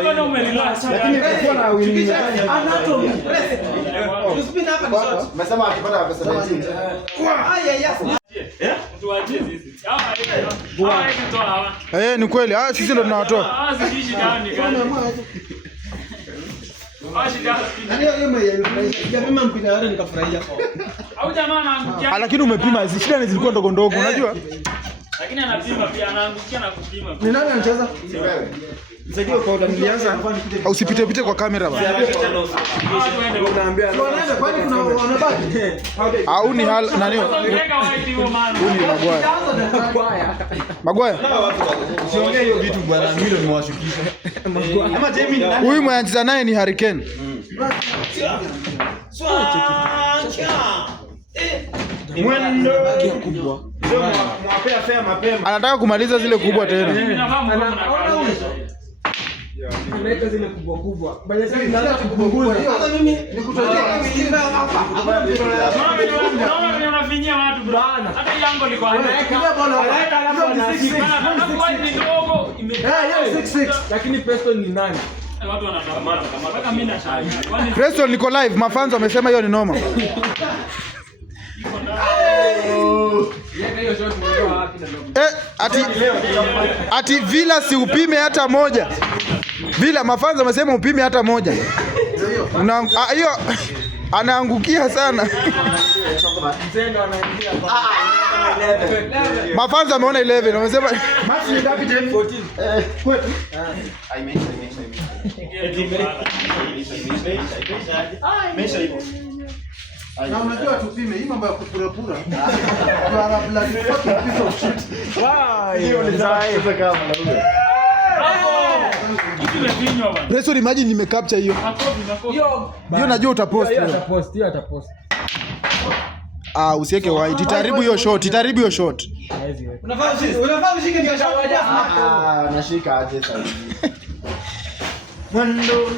Mbona umelrelax? Lakini kwa na winning anatomy. Usipinde hapa ni short. Umesema akipata pesa 19. Tuache sisi. Hawa toa hawa. Ni kweli. Sisi ndo tunawatoa. Zidishi ndani gani? Sijapima mpira wale nikafurahia kwa. Au jamaa anaangukia. Lakini umepima shida zilikuwa ndogo ndogo unajua? Lakini anapima pia anaangukia na kupima. Ni nani anacheza? Si wewe. Msaidie kwa utanianza. Usipite pite kwa kamera bana. Unaambia kwani kuna wanabaki? Au ni hal nani? Maguire. Usiongee hiyo vitu bwana, mimi ndo nimewashukisha. Ama Jamie Huyu mwananchi naye ni Hurricane. Mwendo kubwa. Ndio mwapea fea mapema. Anataka kumaliza zile kubwa tena. Nimeweka zile kubwa kubwa. Bali sasa ninaanza kupunguza. Hata mimi nikutojea kuingia hapa. Naona unafinyia watu bro. Hata yango liko hapo. Anaweka bwana. Anaweka alafu Kwa ni ndogo hiyo 66 lakini Preston ni nani? Watu wanatamani kama mpaka mimi nashangaa. Preston liko live, mafanzo wamesema hiyo ni noma. Ati Villa si upime hata moja. Villa mafanzo wamesema upime hata moja. Hiyo anaangukia sana. Mafanzo ameona 11 wamesema match ni ngapi tena? 14. Kwetu. Mesha hivyo. Na unajua tupime hii mambo ya kupura-pura. Kwa blood fucking piece of shit. Hiyo ni sasa kama na huyo. Preston imagine nimecapture hiyo. Hiyo najua utapost. Hiyo atapost. Usiweke white. Itaharibu hiyo shot. Unafaa ushike ndio shawaja. Nashika aje sasa. Mwendo.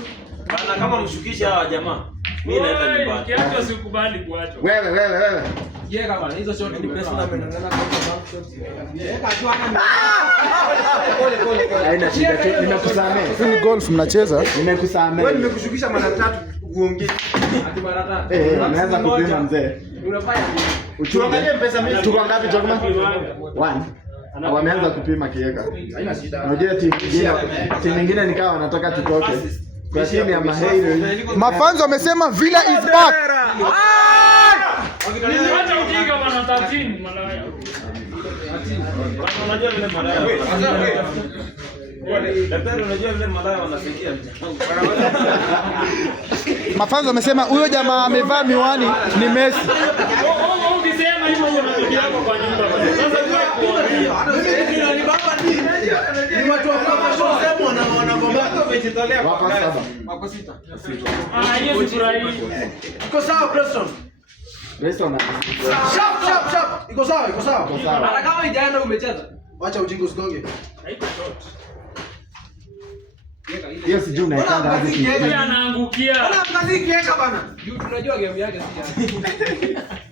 Bana kama mshukisha hawa jamaa. Mimi naenda nyumbani. Kiacho usikubali kuacha. Wewe. Yeka bana hizo shot ni Preston amenangana kwa bank shots. Yeka tu pole. Haina shida, nimekusamea. Ni golf mnacheza? Nimekusamea. Wewe nimekushukisha mara 3 uongee. Ati mara 3. Naweza kupima mzee. Unafanya Tuangalie pesa mimi tuko ngapi Jogma? 1. Wameanza kupima kieka. Haina shida. Unajua timu nyingine nikawa wanataka tutoke. Kwa timu ya Maheri. Mafanzo wamesema Villa is back. Acha ujinga bwana 13 malaya. Unajua vile malaya. Daktari unajua vile malaya wanasikia. Mafanzo wamesema huyo jamaa amevaa miwani ni Messi. Ukisema hivyo unapigia hapo kwa nyumba bwana. Sasa ni baba ni watu wa professional sema wanagomba umejitolea Wako 7. wako 6. hiyo si furahi. Iko sawa Preston. Preston. Sharp. Iko sawa. Sawa. Kama ijaenda umecheza. Acha ujinga usigonge. Haiko short. Hiyo sijui unaikanga hadi Yeye anaangukia. Bana mkazi kieka bana. Tunajua game yake si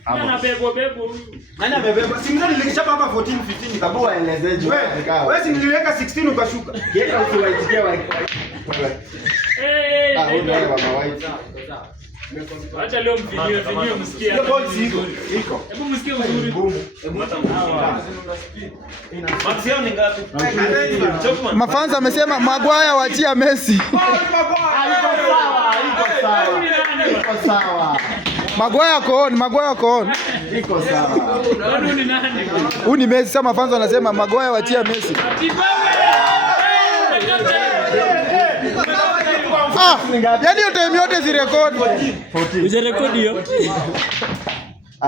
Anabebo huyu. nani amebeba? Si mimi nilikichapa hapa 14 15 Sababu waelezeje. Wewe si niliweka 16 ukashuka. Kieka usiwaitikia wa. Wewe baba white. Acha leo mfinio msikie. Hiyo ball si iko. Hebu msikie uzuri. Maxio ni ngapi? Mafanzo amesema Maguire wachia Messi. Iko sawa. Maguire koon. Iko sawa. Bado ni nani? Huyu ni Messi. Sasa Mafanzo anasema Maguire wachia Messi. Yaani hiyo time yote zirekodi. 14. Ujerekodi hiyo.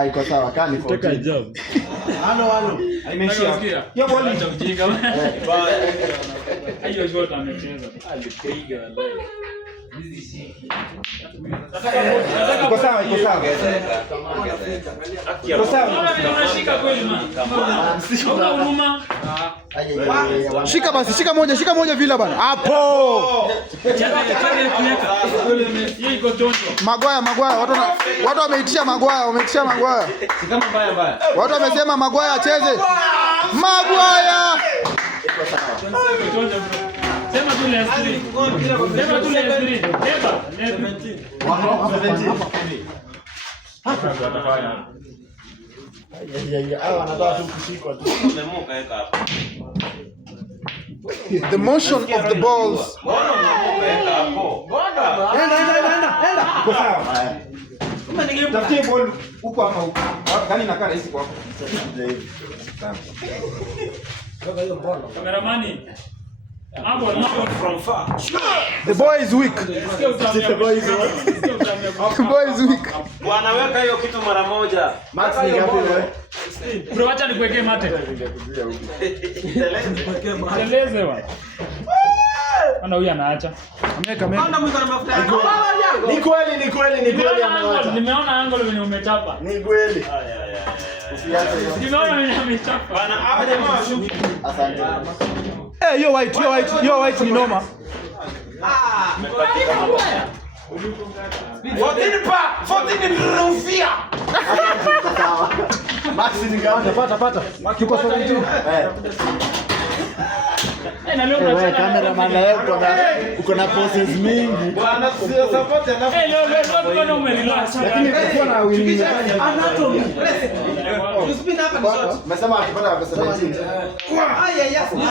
Iko sawa kani 14. Halo. Imeishia. Hiyo ball ni mjinga. Hiyo shot amecheza. Alipiga wallahi. Iko sawa. Unashika kweli man. Sio huruma. Shika moja Villa bana. Hapo. Yeye iko tonto. Maguire watu wameitisha Maguire. Si kama mbaya. Watu wamesema Maguire acheze. Maguire. Sema The motion of the balls. Tafutie ball huko ama huko. Gani inakaa rahisi kwako? Kameramani. From far. The boy is weak. The boy is The boy is weak. Wanaweka hiyo kitu mara moja. Max ni ngapi wewe? Bro, acha nikuwekee mate. Teleze bwana. Ana huyu anaacha. Ameka. Ni kweli amewacha. Nimeona angle venye umechapa. Ni kweli. Nimeona venye amechapa. Bana hawa jamaa washuki. Asante. Eh, hiyo white ni noma. Max ni ngapi? Pata. Tuko 17. Na leo Wewe cameraman leo uko na poses mingi. Bwana sio support enough. leo tuko umerelax. Lakini kulikuwa na winning. Umesema akipata pesa 17.